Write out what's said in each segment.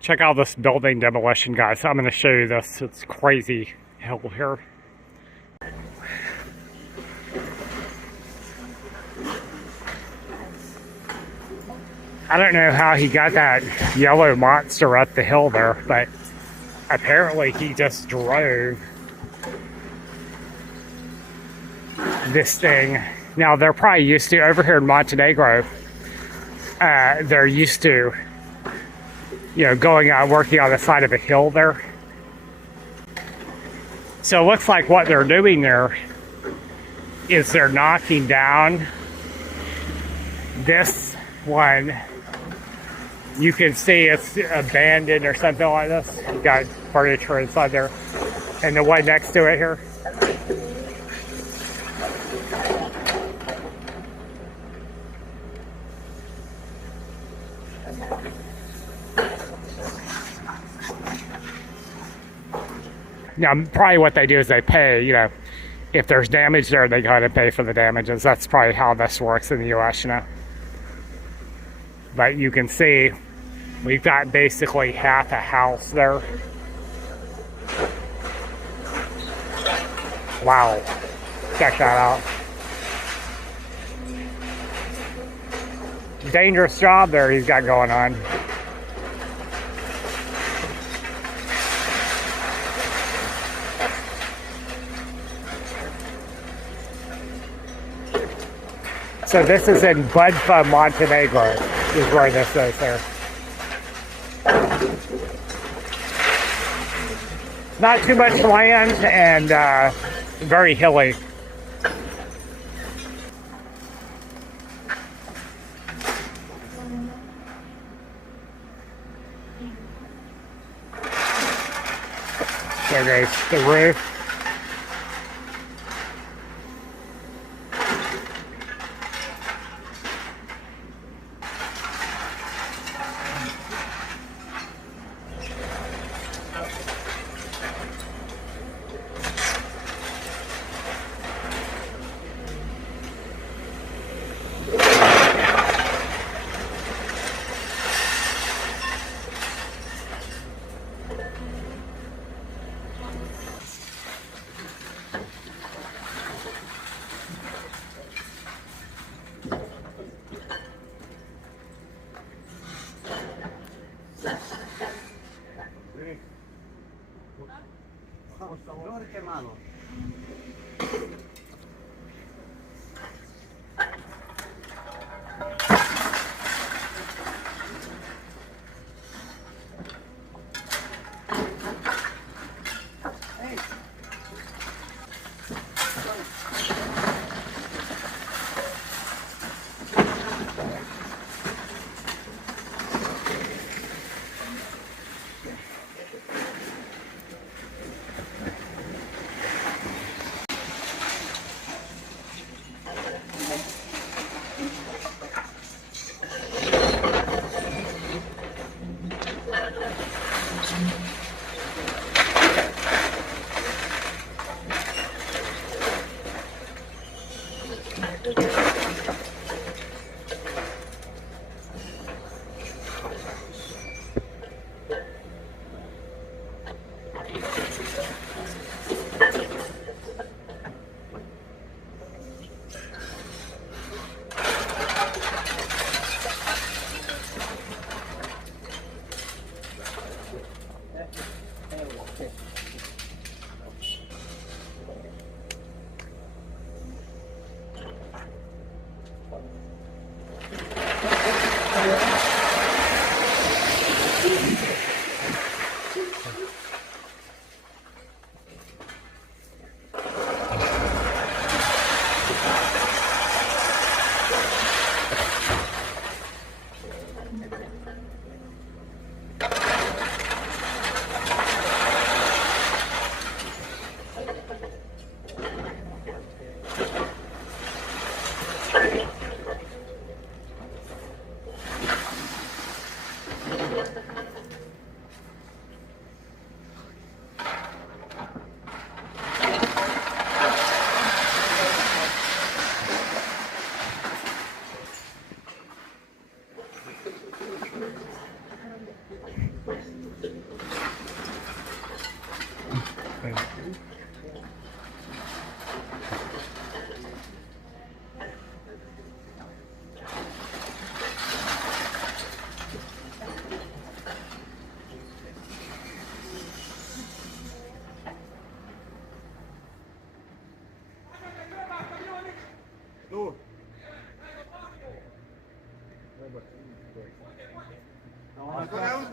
Check out this building demolition, guys. I'm going to show you this. It's crazy hill here. I don't know how he got that yellow monster up the hill there, but apparently he just drove this thing. Now, they're probably used to, over here in Montenegro, they're used to, you know, going out working on the side of a hill there. So it looks like what they're doing there is they're knocking down this one. You can see it's abandoned or something like this. You got furniture inside there. And the one next to it here. Now, probably what they do is they pay, you know, if there's damage there, they gotta pay for the damages. That's probably how this works in the US, you know. But you can see we've got basically half a house there. Wow. Check that out. Dangerous job there he's got going on. So this is in Budva, Montenegro, is where this is there. Not too much land and very hilly. There goes the roof.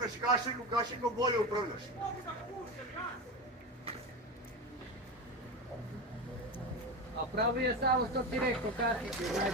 si kašikom bolje upravljaš. A pravi je samo što ti rekao karticu, znači.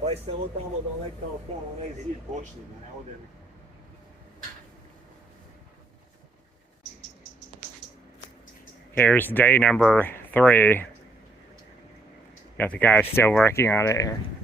Pa se ovo tamo dalekao kao onaj zid bočni, da ne ode. Here's day number 3. Got the guys still working on it here.